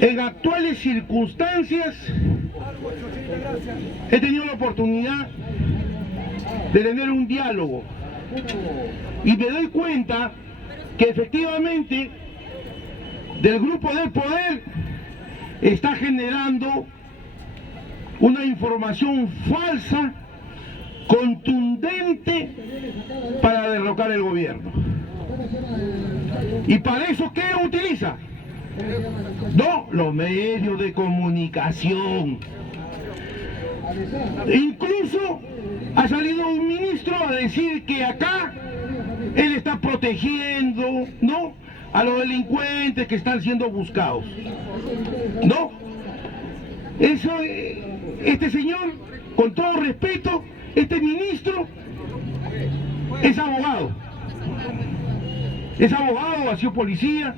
En actuales circunstancias he tenido la oportunidad de tener un diálogo y me doy cuenta que efectivamente del grupo del poder está generando una información falsa, contundente, para derrocar el gobierno. ¿Y para eso qué utiliza? No, los medios de comunicación. Incluso ha salido un ministro a decir que acá él está protegiendo, ¿no?, a los delincuentes que están siendo buscados. No, eso, este señor, con todo respeto, este ministro es abogado. Es abogado, ha sido policía.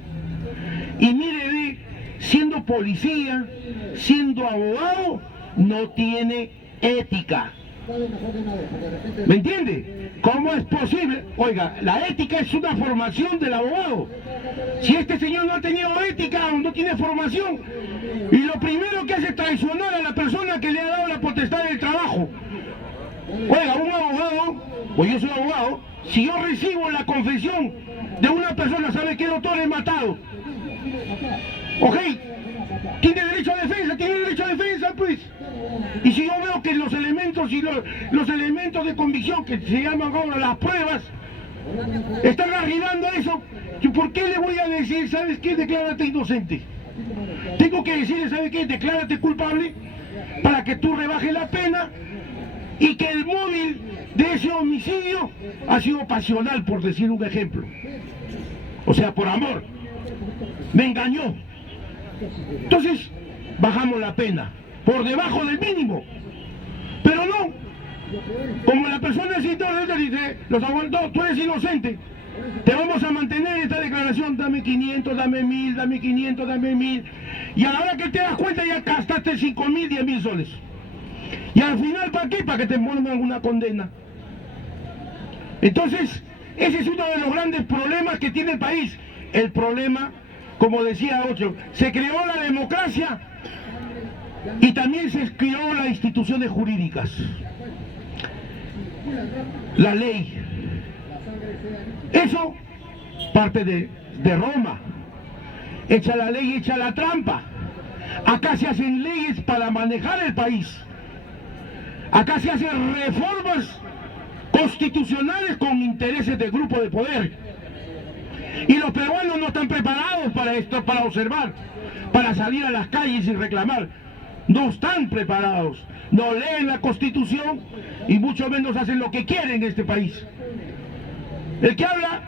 Y mire, ve, siendo policía, siendo abogado, no tiene ética. ¿Me entiende? ¿Cómo es posible? Oiga, la ética es una formación del abogado. Si este señor no ha tenido ética o no tiene formación, y lo primero que hace es traicionar a la persona que le ha dado la potestad del trabajo. Oiga, un abogado, pues yo soy abogado, si yo recibo la confesión de una persona, ¿sabe qué, doctor? He matado. Ok, tiene derecho a defensa, pues. Y si yo veo que los elementos y los elementos de convicción, que se llaman ahora las pruebas, están arribando a eso, ¿por qué le voy a decir, sabes qué, declárate inocente? Tengo que decirle, ¿sabes qué? Declárate culpable para que tú rebajes la pena y que el móvil de ese homicidio ha sido pasional, por decir un ejemplo. O sea, por amor. Me engañó. Entonces, bajamos la pena, por debajo del mínimo. Pero no, como la persona es inocente, dice, los abogados, tú eres inocente, te vamos a mantener esta declaración, dame 500, dame 1000, dame 500, dame 1000, y a la hora que te das cuenta ya gastaste 5000, 10.000 soles. Y al final, ¿para qué? Para que te pongan una condena. Entonces, ese es uno de los grandes problemas que tiene el país. El problema, como decía Ocho, se creó la democracia y también se creó las instituciones jurídicas. La ley. Eso parte de Roma. Echa la ley, echa la trampa. Acá se hacen leyes para manejar el país. Acá se hacen reformas constitucionales con intereses de grupo de poder. Y los peruanos no están preparados para esto, para observar, para salir a las calles y reclamar. No están preparados, no leen la Constitución y mucho menos hacen lo que quieren en este país. El que habla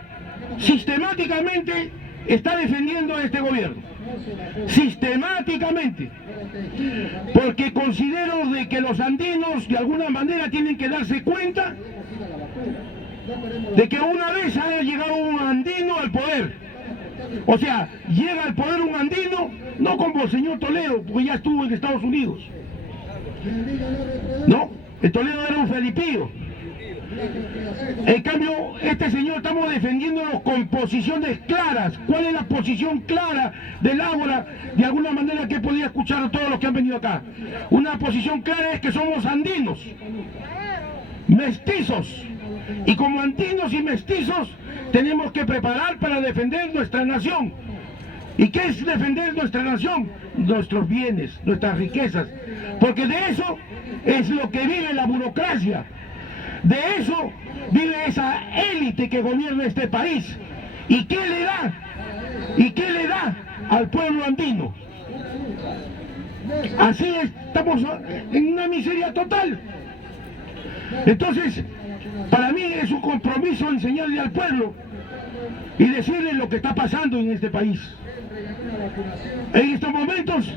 sistemáticamente está defendiendo a este gobierno. Sistemáticamente. Porque considero de que los andinos de alguna manera tienen que darse cuenta de que una vez haya llegado un andino al poder. O sea, llega al poder un andino, no como el señor Toledo, porque ya estuvo en Estados Unidos. No, el Toledo era un felipío. En cambio, este señor estamos defendiéndolo con posiciones claras. ¿Cuál es la posición clara del Ágora? De alguna manera que podía escuchar a todos los que han venido acá. Una posición clara es que somos andinos, mestizos. Y como andinos y mestizos tenemos que preparar para defender nuestra nación. ¿Y qué es defender nuestra nación? Nuestros bienes, nuestras riquezas. Porque de eso es lo que vive la burocracia. De eso vive esa élite que gobierna este país. ¿Y qué le da? ¿Y qué le da al pueblo andino? Así estamos en una miseria total. Entonces, para mí es un compromiso enseñarle al pueblo y decirle lo que está pasando en este país. En estos momentos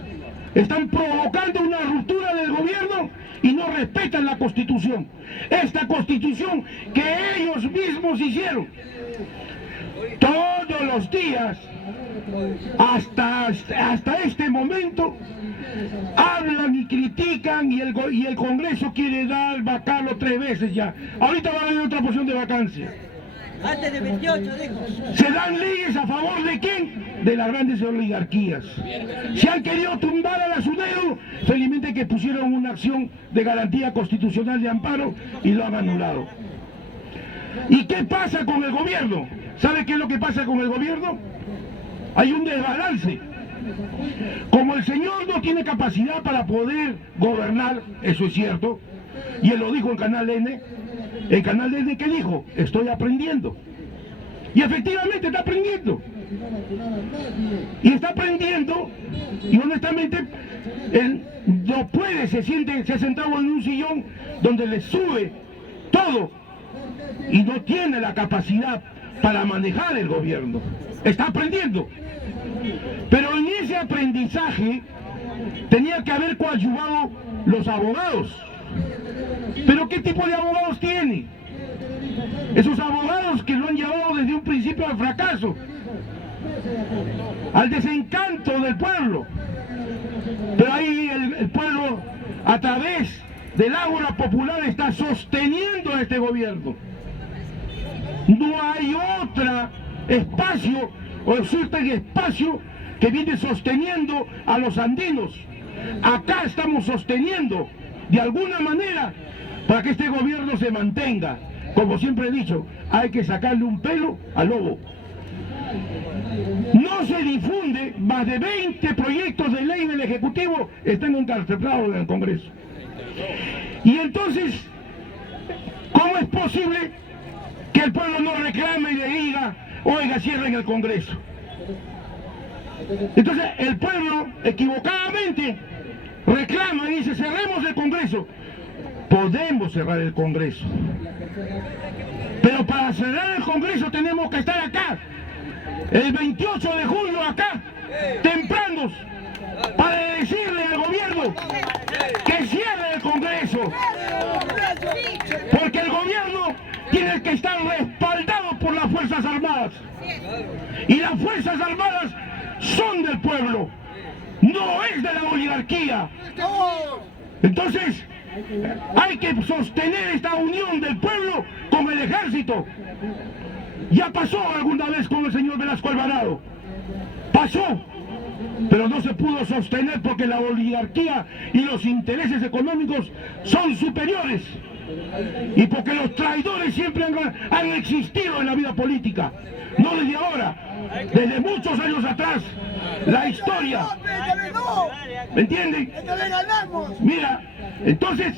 están provocando una ruptura del gobierno y no respetan la Constitución. Esta Constitución que ellos mismos hicieron. Todos los días, hasta este momento, hablan y critican y el Congreso quiere vacarlo 3 veces ya. Ahorita va a haber otra porción de vacancia. Antes de 28, dijo. ¿Se dan leyes a favor de quién? De las grandes oligarquías. Si han querido tumbar a la SUNEDU, felizmente que pusieron una acción de garantía constitucional de amparo y lo han anulado. ¿Y qué pasa con el gobierno? ¿Sabe qué es lo que pasa con el gobierno? Hay un desbalance. Como el señor no tiene capacidad para poder gobernar, eso es cierto, y él lo dijo en Canal N, ¿qué dijo? Estoy aprendiendo. Y efectivamente está aprendiendo. Y está aprendiendo, y honestamente, él no puede, se ha sentado en un sillón donde le sube todo, y no tiene la capacidad para manejar el gobierno. Está aprendiendo. Pero en ese aprendizaje tenía que haber coadyuvado los abogados. ¿Pero qué tipo de abogados tiene? Esos abogados que lo han llevado desde un principio al fracaso, al desencanto del pueblo. Pero ahí el pueblo, a través del ágora popular, está sosteniendo a este gobierno. No hay otro espacio, o existe el espacio que viene sosteniendo a los andinos. Acá estamos sosteniendo, de alguna manera, para que este gobierno se mantenga. Como siempre he dicho, hay que sacarle un pelo al lobo. No se difunde, más de 20 proyectos de ley del Ejecutivo están encarcelados en el Congreso. Y entonces, ¿cómo es posible que el pueblo no reclame y le diga, oiga, cierren el Congreso? Entonces el pueblo equivocadamente reclama y dice, cerremos el Congreso. Podemos cerrar el Congreso, pero para cerrar el Congreso tenemos que estar acá el 28 de julio, acá, tempranos, para decirle al gobierno que cierre el Congreso, porque el gobierno tiene que estar respaldado por las Fuerzas Armadas, y las Fuerzas Armadas son del pueblo, no es de la oligarquía. Entonces hay que sostener esta unión del pueblo con el ejército. Ya pasó alguna vez con el señor Velasco Alvarado, pasó, pero no se pudo sostener porque la oligarquía y los intereses económicos son superiores, y porque los traidores siempre han existido en la vida política, no desde ahora, desde muchos años atrás. La historia, ¿me entienden? Mira, entonces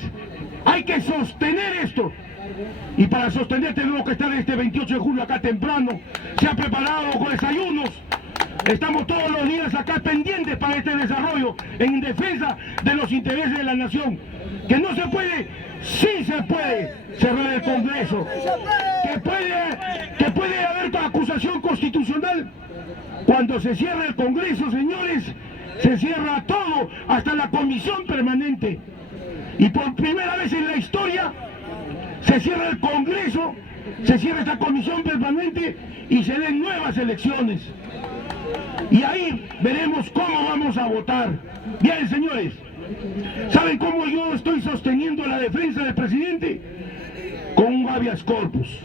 hay que sostener esto, y para sostener tenemos que estar este 28 de julio acá temprano. Se ha preparado con desayunos, estamos todos los días acá pendientes para este desarrollo en defensa de los intereses de la nación. Que no se puede, sí se puede cerrar el Congreso, que puede haber acusación constitucional. Cuando se cierra el Congreso, señores, se cierra todo, hasta la comisión permanente. Y por primera vez en la historia se cierra el Congreso, se cierra esta comisión permanente y se den nuevas elecciones. Y ahí veremos cómo vamos a votar. Bien, señores, ¿saben cómo yo estoy sosteniendo la defensa del presidente? Con un habeas corpus.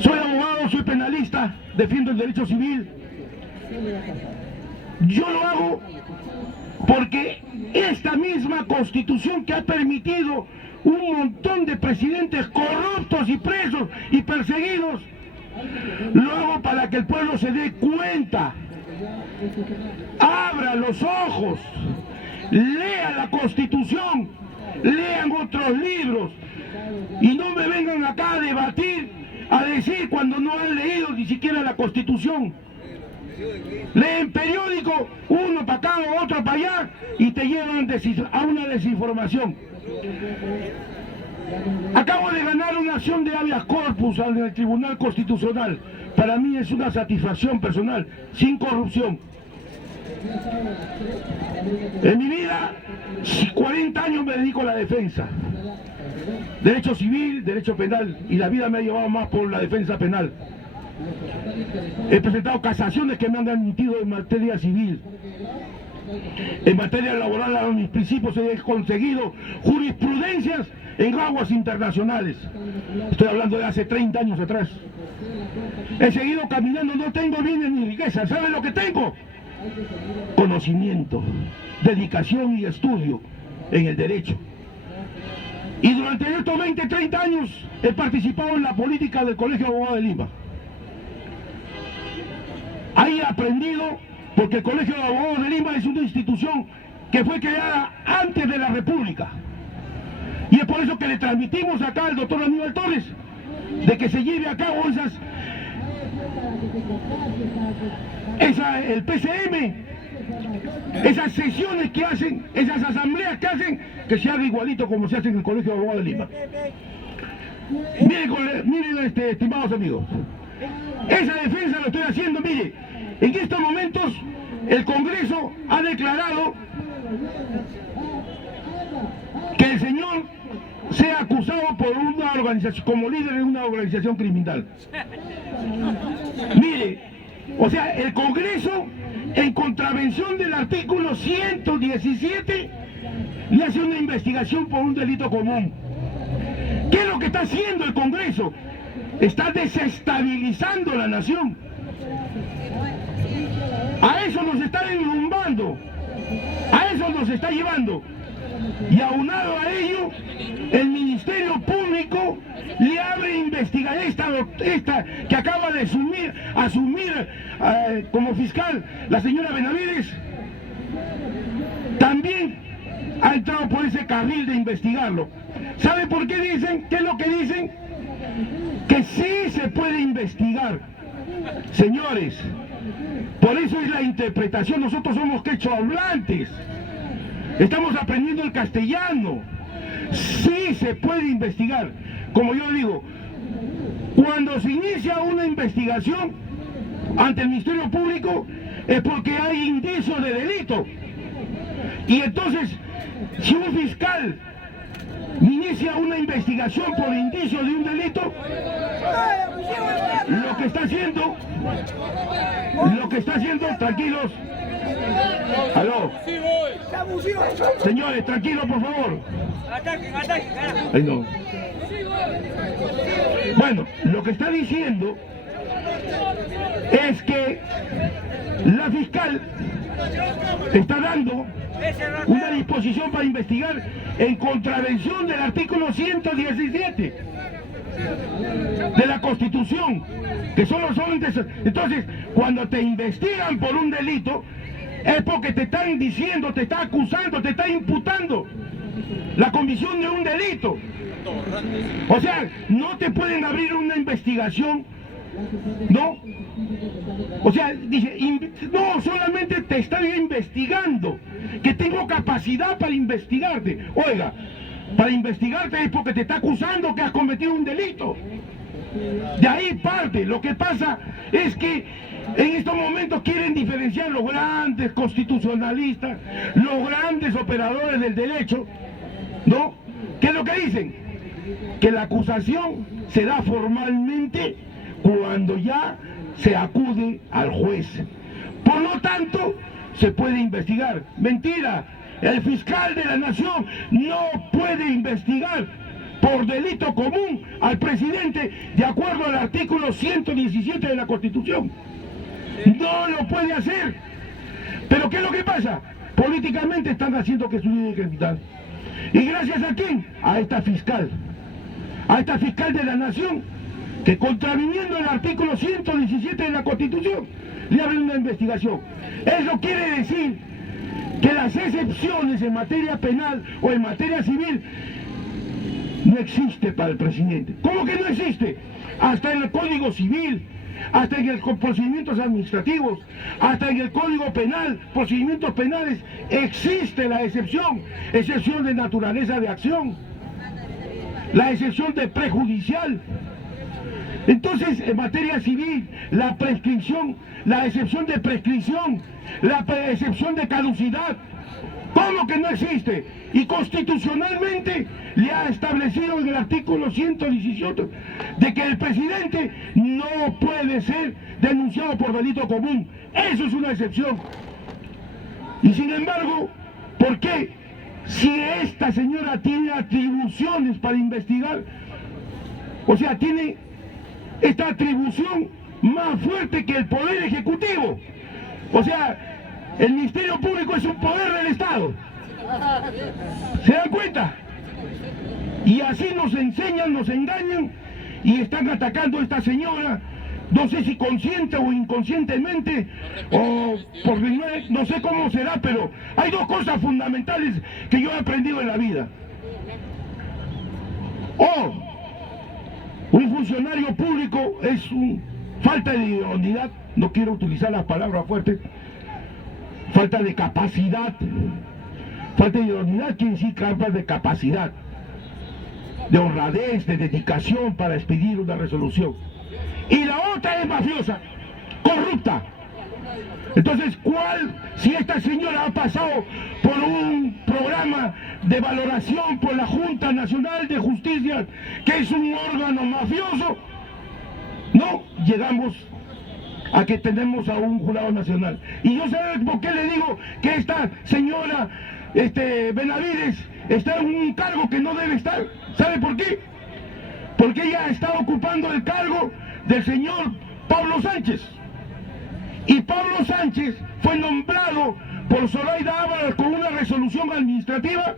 Soy abogado, soy penalista, defiendo el derecho civil. Yo lo hago porque esta misma Constitución que ha permitido un montón de presidentes corruptos y presos y perseguidos, lo hago para que el pueblo se dé cuenta, abra los ojos, lea la Constitución, lean otros libros, y no me vengan acá a debatir, a decir cuando no han leído ni siquiera la Constitución. Leen periódico, uno para acá, otro para allá, y te llevan a una desinformación. Acabo de ganar una acción de habeas corpus en el Tribunal Constitucional. Para mí es una satisfacción personal, sin corrupción. En mi vida, 40 años me dedico a la defensa. Derecho civil, derecho penal, y la vida me ha llevado más por la defensa penal. He presentado casaciones que me han admitido en materia civil. En materia laboral, a mis principios he conseguido jurisprudencias en aguas internacionales. Estoy hablando de hace 30 años atrás. He seguido caminando, no tengo bienes ni riqueza. ¿Saben lo que tengo? Conocimiento, dedicación y estudio en el derecho. Y durante estos 20, 30 años he participado en la política del Colegio de Abogados de Lima. Ahí he aprendido, porque el Colegio de Abogados de Lima es una institución que fue creada antes de la República. Y es por eso que le transmitimos acá al doctor Aníbal Torres de que se lleve a cabo el PCM, esas sesiones que hacen, esas asambleas que hacen, que se haga igualito como se hace en el Colegio de Abogados de Lima. Miren, estimados amigos, esa defensa lo estoy haciendo. Mire, en estos momentos el Congreso ha declarado que el señor sea acusado por una organización, como líder de una organización criminal. Mire, o sea, el Congreso, en contravención del artículo 117, le hace una investigación por un delito común. ¿Qué es lo que está haciendo el Congreso? Está desestabilizando la nación. A eso nos está enrumbando, a eso nos está llevando. Y aunado a ello, el Ministerio Público le abre investigación, esta que acaba de asumir como fiscal la señora Benavides, también ha entrado por ese carril de investigarlo. ¿Sabe por qué dicen? ¿Qué es lo que dicen? Que sí se puede investigar. Señores, por eso es la interpretación. Nosotros somos quechohablantes, estamos aprendiendo el castellano. Sí se puede investigar. Como yo digo, cuando se inicia una investigación ante el Ministerio Público es porque hay indicios de delito. Y entonces, si un fiscal inicia una investigación por indicio de un delito, lo que está haciendo, tranquilos. Aló. Señores, tranquilos, por favor. Ay, no. Bueno, lo que está diciendo es que la fiscal está dando una disposición para investigar en contravención del artículo 117 de la Constitución, que solo son... Entonces, cuando te investigan por un delito, es porque te están diciendo, te están acusando, te están imputando la comisión de un delito. O sea, no te pueden abrir una investigación, ¿no? O sea, dice, no, solamente te están investigando, que tengo capacidad para investigarte. Oiga, para investigarte es porque te está acusando que has cometido un delito. De ahí parte. Lo que pasa es que en estos momentos quieren diferenciar los grandes constitucionalistas, los grandes operadores del derecho, ¿no? ¿Qué es lo que dicen? Que la acusación se da formalmente cuando ya se acude al juez. Por lo tanto, se puede investigar. Mentira. El fiscal de la nación no puede investigar por delito común al presidente de acuerdo al artículo 117 de la Constitución. No lo puede hacer. Pero ¿qué es lo que pasa? Políticamente están haciendo que su líder criminal. ¿Y gracias a quién? A esta fiscal. A esta fiscal de la nación, que contraviniendo el artículo 117 de la Constitución, le abre una investigación. Eso quiere decir que las excepciones en materia penal o en materia civil no existe para el presidente. ¿Cómo que no existe? Hasta en el Código Civil, hasta en los procedimientos administrativos, hasta en el Código Penal, procedimientos penales, existe la excepción de naturaleza de acción, la excepción de prejudicial. Entonces, en materia civil, la prescripción, la excepción de prescripción, la excepción de caducidad, ¿cómo que no existe? Y constitucionalmente le ha establecido en el artículo 117 de que el presidente no puede ser denunciado por delito común. Eso es una excepción. Y sin embargo, ¿por qué? Si esta señora tiene atribuciones para investigar, o sea, tiene esta atribución más fuerte que el Poder Ejecutivo. O sea, el Ministerio Público es un poder del Estado. ¿Se dan cuenta? Y así nos enseñan, nos engañan y están atacando a esta señora, no sé si consciente o inconscientemente, o por no sé cómo será, pero hay dos cosas fundamentales que yo he aprendido en la vida. O un funcionario público es falta de idoneidad, no quiero utilizar las palabras fuertes, falta de capacidad. Falta de idoneidad quiere decir falta de capacidad, de honradez, de dedicación para expedir una resolución. Y la otra es mafiosa, corrupta. Entonces, si esta señora ha pasado por un programa de valoración por la Junta Nacional de Justicia, que es un órgano mafioso, no llegamos a que tenemos a un jurado nacional. Y yo sé por qué le digo que esta señora Benavides está en un cargo que no debe estar. ¿Sabe por qué? Porque ella está ocupando el cargo del señor Pablo Sánchez. Y Pablo Sánchez fue nombrado por Zoraida Ábalos con una resolución administrativa,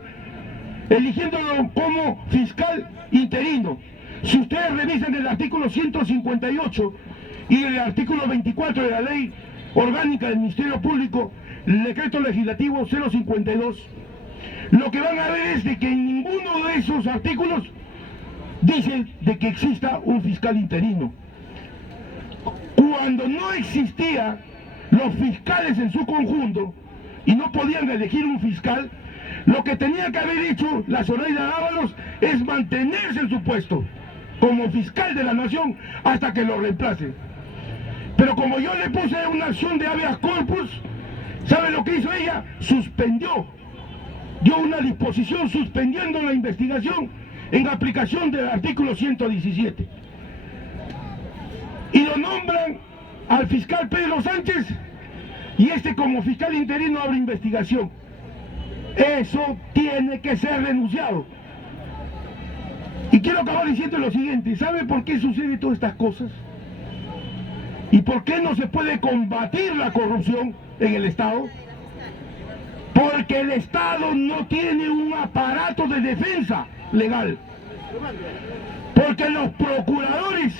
eligiéndolo como fiscal interino. Si ustedes revisan el artículo 158 y el artículo 24 de la Ley Orgánica del Ministerio Público, el decreto legislativo 052, lo que van a ver es de que en ninguno de esos artículos dice de que exista un fiscal interino. Cuando no existía los fiscales en su conjunto y no podían elegir un fiscal, lo que tenía que haber hecho la Zoraida Ábalos es mantenerse en su puesto como fiscal de la nación hasta que lo reemplace. Pero como yo le puse una acción de habeas corpus, ¿sabe lo que hizo ella? Suspendió, dio una disposición suspendiendo la investigación en aplicación del artículo 117. Y lo nombran al fiscal Pedro Sánchez y como fiscal interino abre investigación. Eso tiene que ser denunciado. Y quiero acabar diciendo lo siguiente: ¿sabe por qué suceden todas estas cosas? ¿Y por qué no se puede combatir la corrupción en el Estado? Porque el Estado no tiene un aparato de defensa legal. Porque los procuradores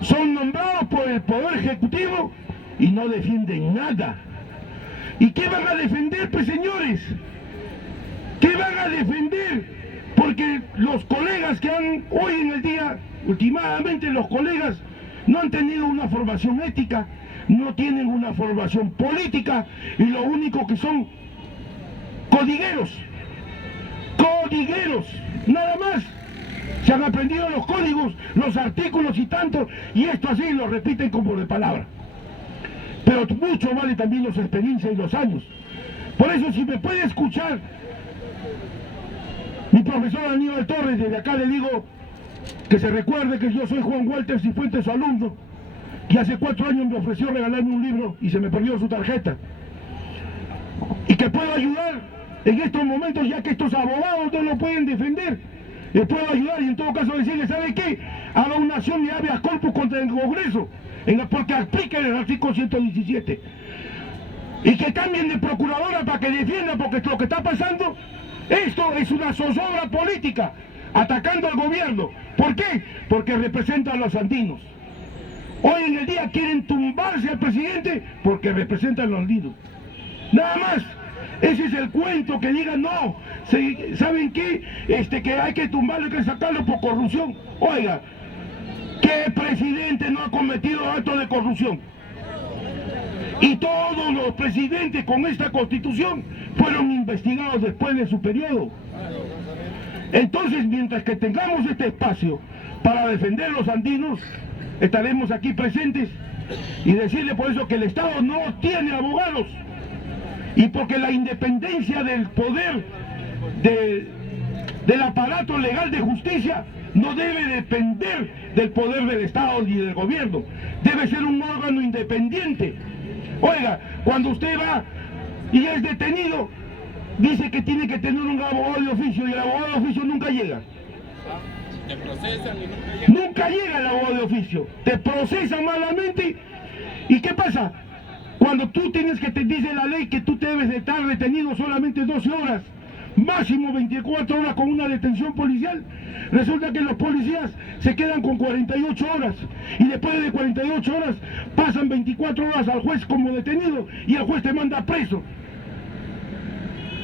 son nombrados por el Poder Ejecutivo y no defienden nada. ¿Y qué van a defender, pues, señores? ¿Qué van a defender? Porque los colegas que han hoy en el día, últimamente los colegas no han tenido una formación ética, no tienen una formación política y lo único que son codigueros, nada más. Se han aprendido los códigos, los artículos y tanto, y esto así lo repiten como de palabra. Pero mucho vale también las experiencias y los años. Por eso, si me puede escuchar mi profesor Aníbal Torres, desde acá le digo que se recuerde que yo soy Juan Walter Cifuentes, su alumno, que hace 4 años me ofreció regalarme un libro y se me perdió su tarjeta. Y que puedo ayudar en estos momentos, ya que estos abogados no lo pueden defender. Les puedo ayudar y en todo caso decirle, ¿sabe qué? Haga una acción de habeas corpus contra el Congreso, porque apliquen el artículo 117. Y que cambien de procuradora para que defienda, porque lo que está pasando, esto es una zozobra política, atacando al gobierno. ¿Por qué? Porque representan a los andinos. Hoy en el día quieren tumbarse al presidente porque representan a los andinos. Nada más. Ese es el cuento, que digan no, ¿saben qué? Que hay que tumbarlo, hay que sacarlo por corrupción. Oiga, ¿qué presidente no ha cometido actos de corrupción? Y todos los presidentes con esta constitución fueron investigados después de su periodo. Entonces, mientras que tengamos este espacio para defender a los andinos, estaremos aquí presentes y decirle por eso que el Estado no tiene abogados. Y porque la independencia del poder del aparato legal de justicia no debe depender del poder del Estado ni del gobierno. Debe ser un órgano independiente. Oiga, cuando usted va y es detenido, dice que tiene que tener un abogado de oficio y el abogado de oficio nunca llega. Te procesan y nunca llega. Nunca llega el abogado de oficio, te procesan malamente. ¿Y qué pasa? Cuando tú tienes que, te dice la ley que tú debes de estar retenido solamente 12 horas, máximo 24 horas con una detención policial, resulta que los policías se quedan con 48 horas y después de 48 horas pasan 24 horas al juez como detenido y el juez te manda preso.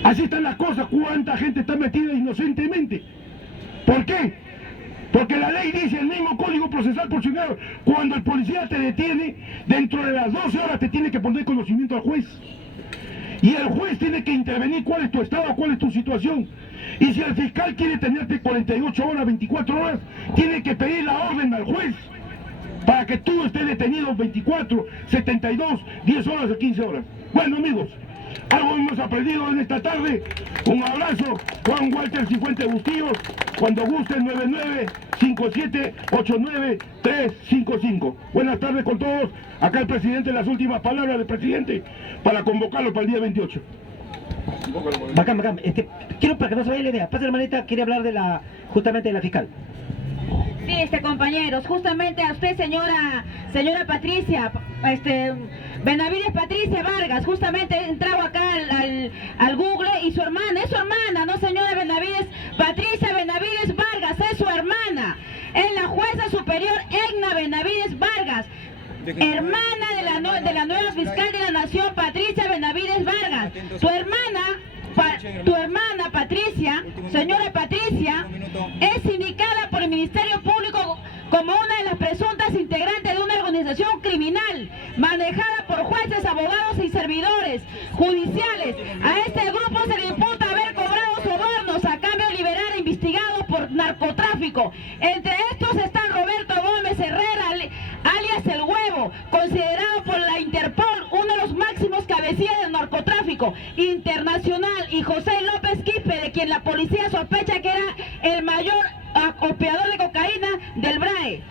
Así están las cosas. ¿Cuánta gente está metida inocentemente? ¿Por qué? Porque la ley dice, el mismo Código Procesal Porcional, cuando el policía te detiene, dentro de las 12 horas te tiene que poner conocimiento al juez. Y el juez tiene que intervenir cuál es tu estado, cuál es tu situación. Y si el fiscal quiere tenerte 48 horas, 24 horas, tiene que pedir la orden al juez para que tú estés detenido 24, 72, 10 horas o 15 horas. Bueno, amigos, algo hemos aprendido en esta tarde. Un abrazo, Juan Walter Cifuentes Bustillos. Cuando guste, 995789-355. Buenas tardes con todos. Acá el presidente, las últimas palabras del presidente para convocarlo para el día 28. Bacán. Quiero, para que no se vaya la idea, pase la manita, quiere hablar justamente de la fiscal. Sí, compañeros, justamente a usted, señora Patricia, Benavides Patricia Vargas, justamente he entrado acá al Google y su hermana, es su hermana, no señora Benavides Patricia Benavides Vargas, es su hermana, es la jueza superior Egna Benavides Vargas, hermana de la nueva fiscal de la Nación, Patricia Benavides Vargas. Tu hermana Patricia, señora Patricia, es indicada por el Ministerio Público como una de las presuntas integrantes de una organización criminal manejada por jueces, abogados y servidores judiciales. A este grupo se le imputa haber cobrado sobornos a cambio de liberar a investigados por narcotráfico. Entre estos están Roberto Gómez Herrera, alias El Huevo, considerado por la Interpol uno de los máximos cabecillas del narcotráfico internacional, y José López Quispe, de quien la policía sospecha que era el mayor operador de cocaína del BRAE.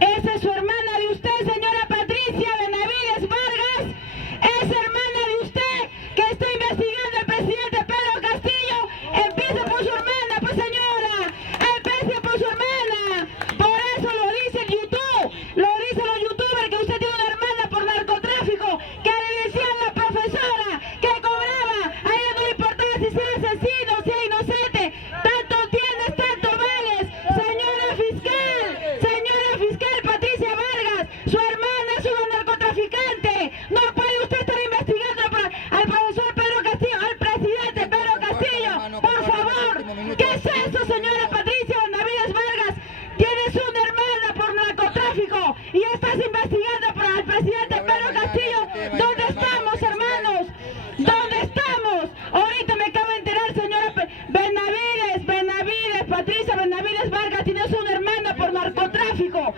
Esa es su hermana de usted, señora Patricia Benavides Vargas. Es hermana de usted que está investigando al presidente Pedro Castillo. Empiece por su hermana, pues señora. Empiece por su hermana. Por eso lo dice el YouTube. Lo dicen los youtubers que usted tiene una hermana por narcotráfico. Que le decían la profesora que cobraba. A ella no le importaba si era asesino, si era inocente. Tanto tienes, tanto vales. Señora fiscal Patricia Vargas, su hermana es una narcotraficante. No puede usted estar investigando al profesor Pedro Castillo, al presidente Pedro Castillo. Por favor, ¿qué es eso, señora Patricia Benavides Vargas? Tienes una hermana por narcotráfico y estás investigando al presidente Pedro Castillo. ¿Dónde estamos, hermanos? ¿Dónde estamos? Ahorita me acabo de enterar, señora Benavides, Patricia Benavides Vargas, tienes una hermana por narcotráfico.